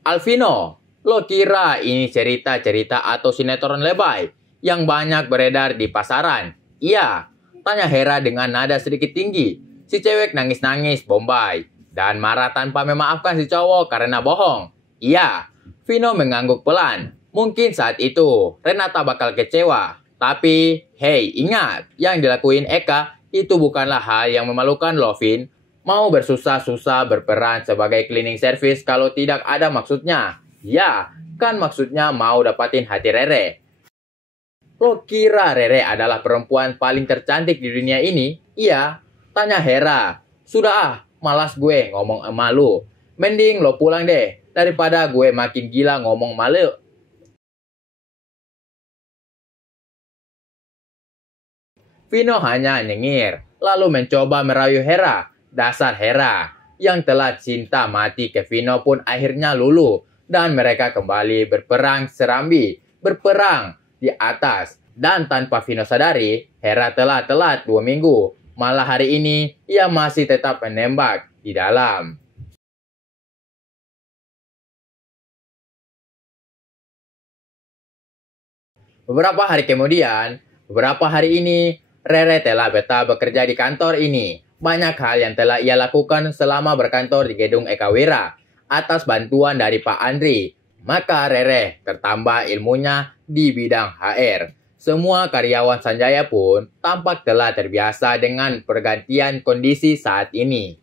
Alvino, lo kira ini cerita-cerita atau sinetron lebay yang banyak beredar di pasaran? Iya, tanya Hera dengan nada sedikit tinggi. Si cewek nangis-nangis Bombay dan marah tanpa memaafkan si cowok karena bohong. Iya, Vino mengangguk pelan. Mungkin saat itu Renata bakal kecewa. Tapi, hey, ingat, yang dilakuin Eka itu bukanlah hal yang memalukan loh, Vin. Mau bersusah-susah berperan sebagai cleaning service kalau tidak ada maksudnya. Ya, kan maksudnya mau dapatin hati Rere. Lo kira Rere adalah perempuan paling tercantik di dunia ini? Iya, tanya Hera. Sudah ah, malas gue ngomong sama lu. Mending lo pulang deh, daripada gue makin gila ngomong malu. Vino hanya nyengir, lalu mencoba merayu Hera. Dasar Hera, yang telah cinta mati ke Vino pun akhirnya luluh. Dan mereka kembali berperang serambi, berperang di atas. Dan tanpa Vino sadari, Hera telah telat 2 minggu. Malah hari ini, ia masih tetap menembak di dalam. Beberapa hari kemudian, beberapa hari ini, Rere telah betah bekerja di kantor ini. Banyak hal yang telah ia lakukan selama berkantor di gedung Eka Wira atas bantuan dari Pak Andri. Maka Rere tertambah ilmunya di bidang HR. Semua karyawan Sanjaya pun tampak telah terbiasa dengan pergantian kondisi saat ini.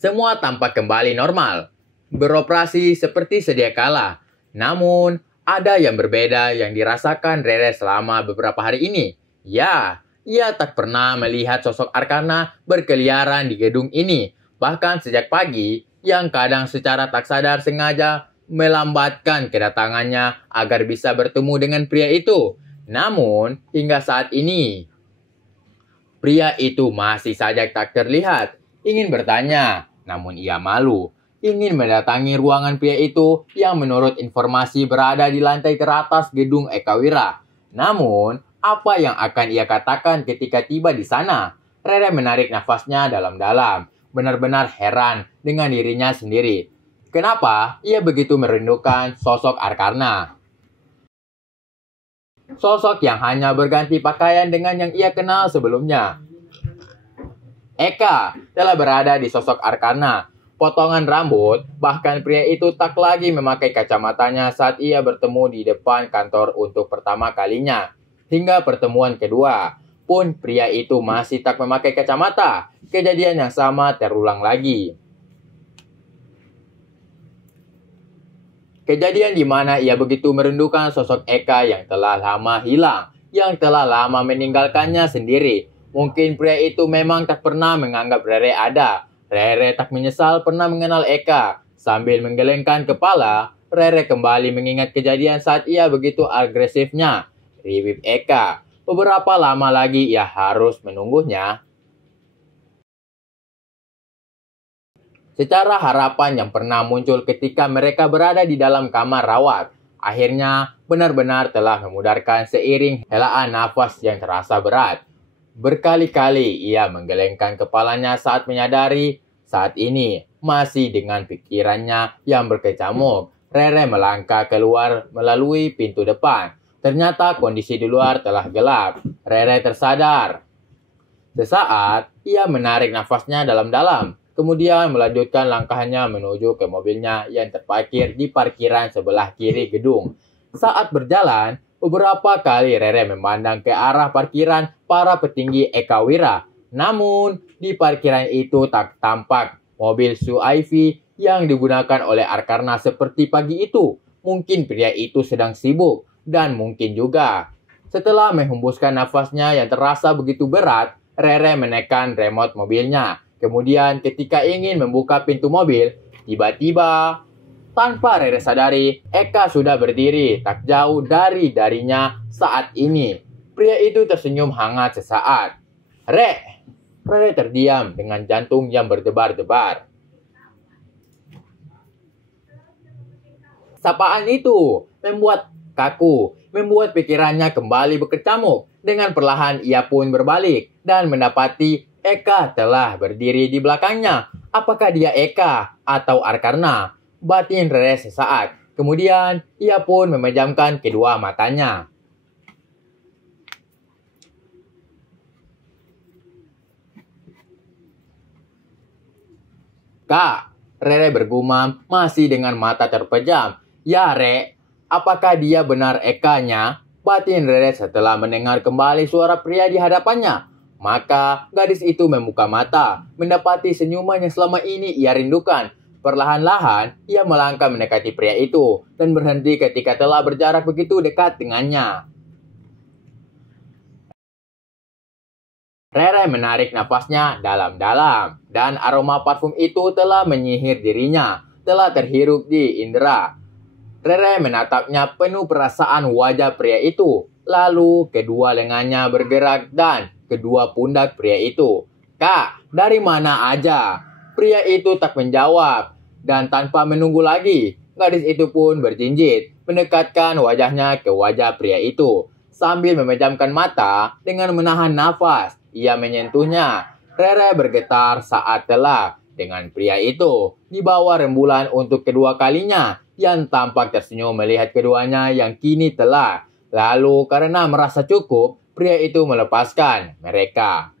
Semua tampak kembali normal, beroperasi seperti sedia kala. Namun, ada yang berbeda yang dirasakan Rere selama beberapa hari ini. Ya, ia tak pernah melihat sosok Arkana berkeliaran di gedung ini. Bahkan sejak pagi, yang kadang secara tak sadar sengaja melambatkan kedatangannya agar bisa bertemu dengan pria itu. Namun, hingga saat ini, pria itu masih saja tak terlihat. Ingin bertanya, namun ia malu. Ingin mendatangi ruangan pria itu yang menurut informasi berada di lantai teratas gedung Eka Wira. Namun, apa yang akan ia katakan ketika tiba di sana? Rere menarik nafasnya dalam-dalam, benar-benar heran dengan dirinya sendiri. Kenapa ia begitu merindukan sosok Arkarna? Sosok yang hanya berganti pakaian dengan yang ia kenal sebelumnya. Eka telah berada di sosok Arkarna. Potongan rambut, bahkan pria itu tak lagi memakai kacamatanya saat ia bertemu di depan kantor untuk pertama kalinya. Hingga pertemuan kedua, pun pria itu masih tak memakai kacamata. Kejadian yang sama terulang lagi. Kejadian di mana ia begitu merindukan sosok Eka yang telah lama hilang, yang telah lama meninggalkannya sendiri. Mungkin pria itu memang tak pernah menganggap Rere ada. Rere tak menyesal pernah mengenal Eka. Sambil menggelengkan kepala, Rere kembali mengingat kejadian saat ia begitu agresifnya ribut Eka. Beberapa lama lagi ia harus menunggunya. Secara harapan yang pernah muncul ketika mereka berada di dalam kamar rawat, akhirnya benar-benar telah memudarkan seiring helaan nafas yang terasa berat. Berkali-kali ia menggelengkan kepalanya saat menyadari saat ini masih dengan pikirannya yang berkecamuk. Rere melangkah keluar melalui pintu depan. Ternyata kondisi di luar telah gelap. Rere tersadar. Sesaat ia menarik nafasnya dalam-dalam. Kemudian melanjutkan langkahnya menuju ke mobilnya yang terparkir di parkiran sebelah kiri gedung. Saat berjalan, beberapa kali Rere memandang ke arah parkiran para petinggi Eka Wira. Namun, di parkiran itu tak tampak mobil SUV yang digunakan oleh Arkarna seperti pagi itu. Mungkin pria itu sedang sibuk, dan mungkin juga. Setelah menghembuskan nafasnya yang terasa begitu berat, Rere menekan remote mobilnya. Kemudian ketika ingin membuka pintu mobil, tiba-tiba tanpa Rere sadari, Eka sudah berdiri tak jauh darinya saat ini. Pria itu tersenyum hangat sesaat. Rere terdiam dengan jantung yang berdebar-debar. Sapaan itu membuat kaku, membuat pikirannya kembali berkecamuk. Dengan perlahan ia pun berbalik dan mendapati Eka telah berdiri di belakangnya. Apakah dia Eka atau Arkarna? Batin Rere sesaat. Kemudian ia pun memejamkan kedua matanya. Kak, Rere bergumam masih dengan mata terpejam. Ya, Re, apakah dia benar Eka-nya? Batin Rere setelah mendengar kembali suara pria di hadapannya. Maka gadis itu membuka mata, mendapati senyuman yang selama ini ia rindukan. Perlahan-lahan, ia melangkah mendekati pria itu dan berhenti ketika telah berjarak begitu dekat dengannya. Rere menarik napasnya dalam-dalam dan aroma parfum itu telah menyihir dirinya, telah terhirup di indera. Rere menatapnya penuh perasaan wajah pria itu. Lalu kedua lengannya bergerak dan kedua pundak pria itu. Kak, dari mana aja? Pria itu tak menjawab. Dan tanpa menunggu lagi, gadis itu pun berjinjit, mendekatkan wajahnya ke wajah pria itu. Sambil memejamkan mata dengan menahan nafas, ia menyentuhnya. Rere bergetar saat telah dengan pria itu di bawah rembulan untuk kedua kalinya. Yang tampak tersenyum melihat keduanya yang kini telah. Lalu karena merasa cukup, pria itu melepaskan mereka.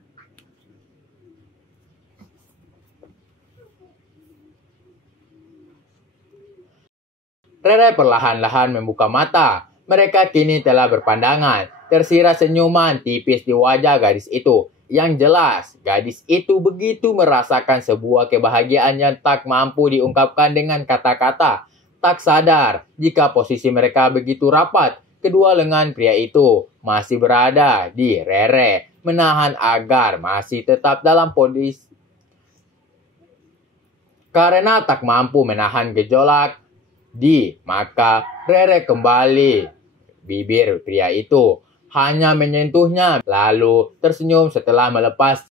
Rere perlahan-lahan membuka mata. Mereka kini telah berpandangan. Tersirat senyuman tipis di wajah gadis itu. Yang jelas, gadis itu begitu merasakan sebuah kebahagiaan yang tak mampu diungkapkan dengan kata-kata. Tak sadar jika posisi mereka begitu rapat, kedua lengan pria itu masih berada di Rere, menahan agar masih tetap dalam posisi. Karena tak mampu menahan gejolak maka Rere kembali bibir pria itu, hanya menyentuhnya lalu tersenyum setelah melepas.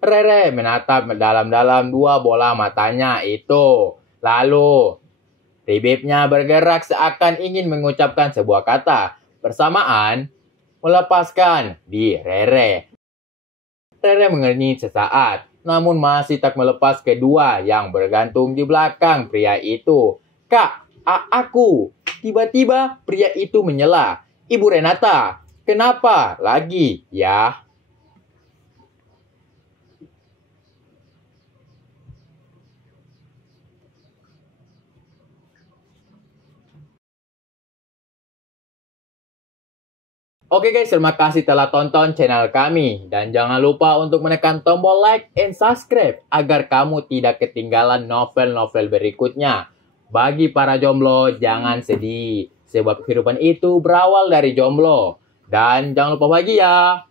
Rere menatap dalam-dalam dua bola matanya itu, lalu bibirnya bergerak seakan ingin mengucapkan sebuah kata. Bersamaan, melepaskan di Rere. Rere mengernyit sesaat, namun masih tak melepas kedua yang bergantung di belakang pria itu. Kak, aku. Tiba-tiba pria itu menyela. Ibu Renata, kenapa lagi ya? Oke guys, terima kasih telah tonton channel kami. Dan jangan lupa untuk menekan tombol like and subscribe agar kamu tidak ketinggalan novel-novel berikutnya. Bagi para jomblo, jangan sedih. Sebab kehidupan itu berawal dari jomblo. Dan jangan lupa bahagia.